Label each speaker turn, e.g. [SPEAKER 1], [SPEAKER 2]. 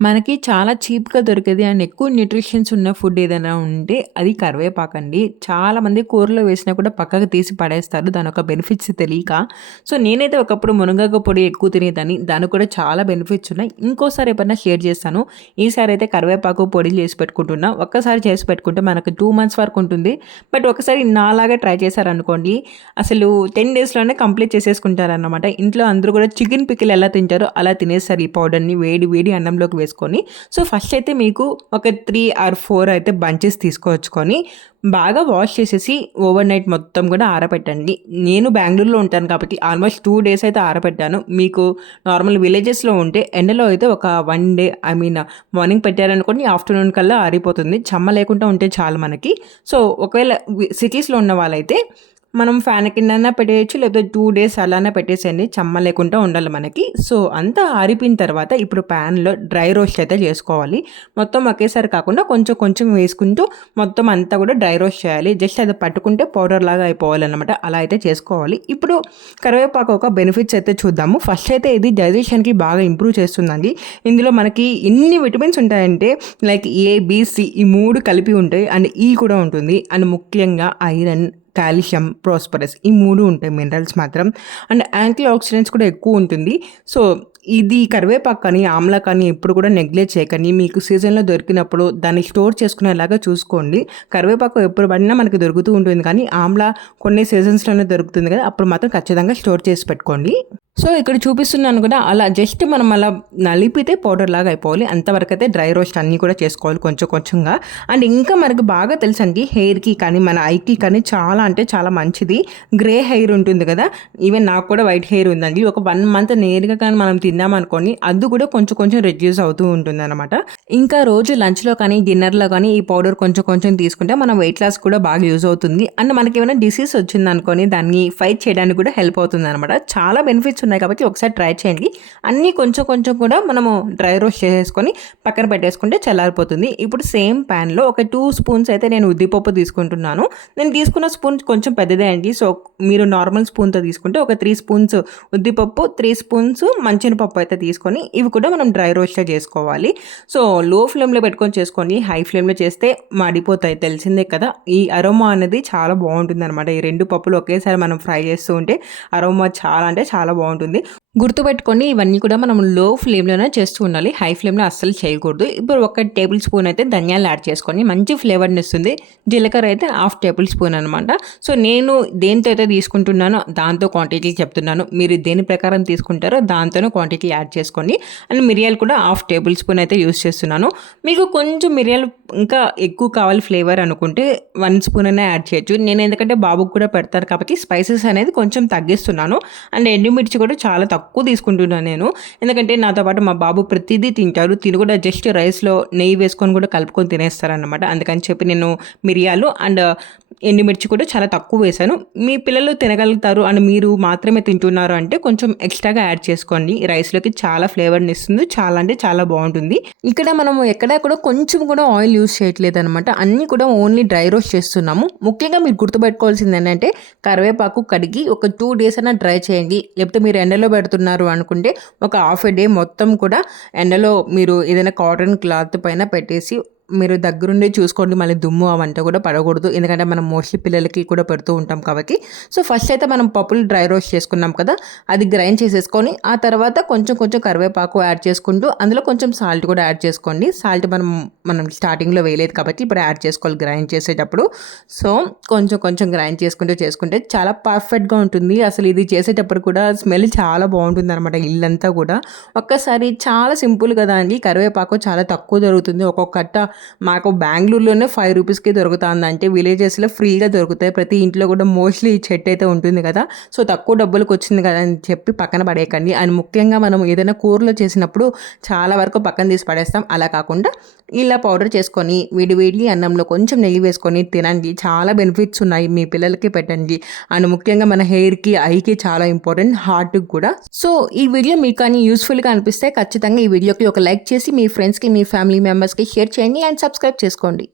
[SPEAKER 1] మనకి చాలా చీప్‌గా దొరికేది అండ్ ఎక్కువ న్యూట్రిషన్స్ ఉన్న ఫుడ్ ఏదైనా ఉంటే అది కరివేపాకండి. చాలామంది కూరలో వేసినా కూడా పక్కకు తీసి పడేస్తారు. దాని ఒక బెనిఫిట్స్ తెలియక. సో, నేనైతే ఒకప్పుడు మునగాకు పొడి ఎక్కువ తినేదాన్ని. దానికి కూడా చాలా బెనిఫిట్స్ ఉన్నాయి. ఇంకోసారి ఎప్పుడైనా షేర్ చేస్తాను. ఈసారి అయితే కరివేపాకు పొడి చేసి పెట్టుకుంటున్నా. ఒక్కసారి చేసి పెట్టుకుంటే మనకు 2 మంత్స్ వరకు ఉంటుంది. బట్ ఒకసారి నాలాగా ట్రై చేశారనుకోండి అసలు 10 డేస్‌లోనే కంప్లీట్ చేసేసుకుంటారనమాట. ఇంట్లో అందరూ కూడా చికెన్ పికిల్ ఎలా తింటారో అలా తినేస్తారు ఈ పౌడర్‌ని వేడి వేడి అన్నంలోకి వేసుకొని సో ఫస్ట్ అయితే మీకు ఒక త్రీ ఆర్ ఫోర్ అయితే బంచెస్ తీసుకొచ్చుకొని బాగా వాష్ చేసేసి ఓవర్ నైట్ మొత్తం కూడా ఆరబెట్టండి నేను బెంగళూరులో ఉంటాను కాబట్టి ఆల్మోస్ట్ టూ డేస్ అయితే ఆరబెట్టాను మీకు నార్మల్ విలేజెస్లో ఉంటే ఎండలో అయితే ఒక one day I mean morning పెట్టారనుకోండి ఆఫ్టర్నూన్ కల్లా ఆరిపోతుంది. చెమ్మ లేకుండా ఉంటే చాలు మనకి. సో ఒకవేళ సిటీస్లో ఉన్న వాళ్ళైతే మనం ఫ్యాన్ కిందనే పెట్టేయచ్చు లేకపోతే టూ డేస్ అలానే పెట్టేసేయండి. చెమ్మ లేకుండా ఉండాలి మనకి. సో అంతా ఆరిపోయిన తర్వాత ఇప్పుడు ప్యాన్లో డ్రై రోస్ట్ అయితే చేసుకోవాలి. మొత్తం ఒకేసారి కాకుండా కొంచెం కొంచెం వేసుకుంటూ మొత్తం అంతా కూడా డ్రై రోస్ట్ చేయాలి. జస్ట్ అది పట్టుకుంటే పౌడర్ లాగా అయిపోవాలన్నమాట. అలా అయితే చేసుకోవాలి. ఇప్పుడు కరివేపాకు ఒక బెనిఫిట్స్ అయితే చూద్దాము. ఫస్ట్ అయితే ఇది డైజెషన్కి బాగా ఇంప్రూవ్ చేస్తుందండి. ఇందులో మనకి ఎన్ని విటమిన్స్ ఉంటాయంటే లైక్ ఏ బీసీ ఈ మూడు కలిపి ఉంటాయి. అండ్ ఈ కూడా ఉంటుంది. అండ్ ముఖ్యంగా ఐరన్ కాల్షియం ప్రోస్పరస్ ఈ మూడు ఉంటాయి మినరల్స్ మాత్రం. అండ్ యాంటీ ఆక్సిడెంట్స్ కూడా ఎక్కువ ఉంటుంది. సో ఇది కరివేపాకు కానీ ఆమ్లా కానీ ఎప్పుడు కూడా నెగ్లెక్ట్ చేయకండి. మీకు సీజన్లో దొరికినప్పుడు దాన్ని స్టోర్ చేసుకునేలాగా చూసుకోండి. కరివేపాకు ఎప్పుడు పడినా మనకి దొరుకుతూ ఉంటుంది. కానీ ఆమ్లా కొన్ని సీజన్స్లోనే దొరుకుతుంది కదా అప్పుడు మాత్రం ఖచ్చితంగా స్టోర్ చేసి పెట్టుకోండి. సో ఇక్కడ చూపిస్తున్నాను కూడా అలా జస్ట్ మనం అలా నలిపితే పౌడర్ లాగా అయిపోవాలి. అంతవరకు అయితే డ్రై రోస్ట్ అన్నీ కూడా చేసుకోవాలి కొంచెం కొంచెంగా. అండ్ ఇంకా మనకు బాగా తెలుసండి హెయిర్కి కానీ మన ఐకి కానీ చాలా అంటే చాలా మంచిది. గ్రే హెయిర్ ఉంటుంది కదా ఈవెన్ నాకు కూడా వైట్ హెయిర్ ఉందండి. ఒక వన్ మంత్ నేరుగా కానీ మనం తిన్నామనుకోండి అది కూడా కొంచెం కొంచెం రెడ్యూస్ అవుతూ ఉంటుంది అనమాట ఇంకా రోజు లంచ్లో కానీ డిన్నర్లో కానీ ఈ పౌడర్ కొంచెం కొంచెం తీసుకుంటే మన వెయిట్ లాస్ కూడా బాగా యూజ్ అవుతుంది. అండ్ మనకి ఏమైనా డిసీజ్ వచ్చింది అనుకోని దాన్ని ఫైట్ చేయడానికి కూడా హెల్ప్ అవుతుంది అనమాట చాలా బెనిఫిట్స్ ఉన్నాయి కాబట్టి ఒకసారి ట్రై చేయండి. అన్నీ కొంచెం కొంచెం కూడా మనము డ్రై రోస్ట్ చేసేసుకొని పక్కన పెట్టేసుకుంటే చల్లారిపోతుంది. ఇప్పుడు సేమ్ ప్యాన్లో ఒక టూ స్పూన్స్ అయితే నేను ఉద్దిపప్పు తీసుకుంటున్నాను. నేను తీసుకున్న స్పూన్ కొంచెం పెద్దదే అండి. సో మీరు నార్మల్ స్పూన్తో తీసుకుంటే ఒక త్రీ స్పూన్స్ ఉద్దిపప్పు త్రీ స్పూన్స్ మంచినపప్పు అయితే తీసుకొని ఇవి కూడా మనం డ్రై రోస్ట్ చేసుకోవాలి. సో లో ఫ్లేమ్లో పెట్టుకొని చేసుకోండి. హై ఫ్లేమ్లో చేస్తే మాడిపోతాయి. తెలిసిందే కదా ఈ అరోమా అనేది చాలా బాగుంటుంది అనమాట ఈ రెండు పప్పులు ఒకేసారి మనం ఫ్రై చేస్తూ ఉంటే అరోమా చాలా అంటే చాలా బాగుంటుంది. బాగుంటుంది. గుర్తుపెట్టుకొని ఇవన్నీ కూడా మనం లో ఫ్లేమ్లోనే చేస్తూ ఉండాలి. హై ఫ్లేమ్లో అస్సలు చేయకూడదు. ఇప్పుడు ఒక టేబుల్ స్పూన్ అయితే ధనియాలు యాడ్ చేసుకొని మంచి ఫ్లేవర్ని ఇస్తుంది. జీలకర్ర అయితే హాఫ్ టేబుల్ స్పూన్ అనమాట సో నేను దేంతో అయితే తీసుకుంటున్నానో దాంతో క్వాంటిటీ చెప్తున్నాను. మీరు దేని ప్రకారం తీసుకుంటారో దాంతోనే క్వాంటిటీ యాడ్ చేసుకోండి అండ్ మిరియాలు కూడా హాఫ్ టేబుల్ స్పూన్ అయితే యూస్ చేస్తున్నాను. మీకు కొంచెం మిరియాలు ఇంకా ఎక్కువ కావాలి ఫ్లేవర్ అనుకుంటే వన్ స్పూన్ అయినా యాడ్ చేయొచ్చు. నేను ఎందుకంటే బాబుకు కూడా పెడతాను కాబట్టి స్పైసెస్ అనేది కొంచెం తగ్గిస్తున్నాను. అండ్ ఎండుమిర్చి కూడా చాలా తక్కువ తీసుకుంటున్నాను నేను. ఎందుకంటే నాతో పాటు మా బాబు ప్రతిదీ తింటారు. తిని కూడా జస్ట్ రైస్లో నెయ్యి వేసుకొని కూడా కలుపుకొని తినేస్తారనమాట అందుకని చెప్పి నేను మిరియాలు అండ్ ఎండుమిర్చి కూడా చాలా తక్కువ వేశాను. మీ పిల్లలు తినగలుగుతారు అండ్ మీరు మాత్రమే తింటున్నారు అంటే కొంచెం ఎక్స్ట్రాగా యాడ్ చేసుకోండి. రైస్లోకి చాలా ఫ్లేవర్ని ఇస్తుంది. చాలా అంటే చాలా బాగుంటుంది. ఇక్కడ మనం ఎక్కడ కూడా కొంచెం కూడా ఆయిల్ యూస్ చేయట్లేదు అనమాట అన్నీ కూడా ఓన్లీ డ్రై రోస్ట్ చేస్తున్నాము. ముఖ్యంగా మీరు గుర్తుపెట్టుకోవాల్సింది ఏంటంటే కరివేపాకు కడిగి ఒక టూ డేస్ అయినా డ్రై చేయండి. లేకపోతే మీరు ఎండలో పెడుతున్నారు అనుకుంటే ఒక హాఫ్ ఎ డే మొత్తం కూడా ఎండలో మీరు ఏదైనా కాటన్ క్లాత్ పైన పెట్టేసి మీరు దగ్గరుండి చూసుకోండి మళ్ళీ దుమ్ము అవంతా కూడా పడకూడదు. ఎందుకంటే మనం మోస్ట్లీ పిల్లలకి కూడా పెడుతూ ఉంటాం కాబట్టి. సో ఫస్ట్ అయితే మనం పప్పులు డ్రై రోస్ట్ చేసుకున్నాం కదా అది గ్రైండ్ చేసేసుకొని ఆ తర్వాత కొంచెం కొంచెం కరివేపాకు యాడ్ చేసుకుంటూ అందులో కొంచెం సాల్ట్ కూడా యాడ్ చేసుకోండి. సాల్ట్ మనం మనం స్టార్టింగ్లో వేయలేదు కాబట్టి ఇప్పుడు యాడ్ చేసుకోవాలి గ్రైండ్ చేసేటప్పుడు. సో కొంచెం కొంచెం గ్రైండ్ చేసుకుంటూ చేసుకుంటే చాలా పర్ఫెక్ట్గా ఉంటుంది. అసలు ఇది చేసేటప్పుడు కూడా స్మెల్ చాలా బాగుంటుంది అనమాట ఇల్లంతా కూడా. ఒక్కసారి చాలా సింపుల్ కదా అండి. కరివేపాకు చాలా తక్కువ దొరుకుతుంది ఒక్కొక్క కట్ట మాకు బెంగళూరులోనే ఫైవ్ రూపీస్కి దొరుకుతుంది అంటే విలేజెస్లో ఫ్రీగా దొరుకుతాయి. ప్రతి ఇంట్లో కూడా మోస్ట్లీ ఈ చెట్టు అయితే ఉంటుంది కదా. సో తక్కువ డబ్బులకు వచ్చింది కదా అని చెప్పి పక్కన పడేయకండి. అండ్ ముఖ్యంగా మనం ఏదైనా కూరలో చేసినప్పుడు చాలా వరకు పక్కన తీసి పడేస్తాం. అలా కాకుండా ఇలా పౌడర్ చేసుకొని విడివిడి అన్నంలో కొంచెం నెయ్యి వేసుకొని తినండి. చాలా బెనిఫిట్స్ ఉన్నాయి మీ పిల్లలకి పెట్టండి. అండ్ ముఖ్యంగా మన హెయిర్కి ఐకి చాలా ఇంపార్టెంట్ హార్ట్కి కూడా. సో ఈ వీడియో మీకు కానీ యూస్ఫుల్గా అనిపిస్తే ఖచ్చితంగా ఈ వీడియోకి ఒక లైక్ చేసి మీ ఫ్రెండ్స్కి మీ ఫ్యామిలీ మెంబర్స్కి షేర్ చేయండి. అండ్ సబ్స్క్రైబ్ చేసుకోండి.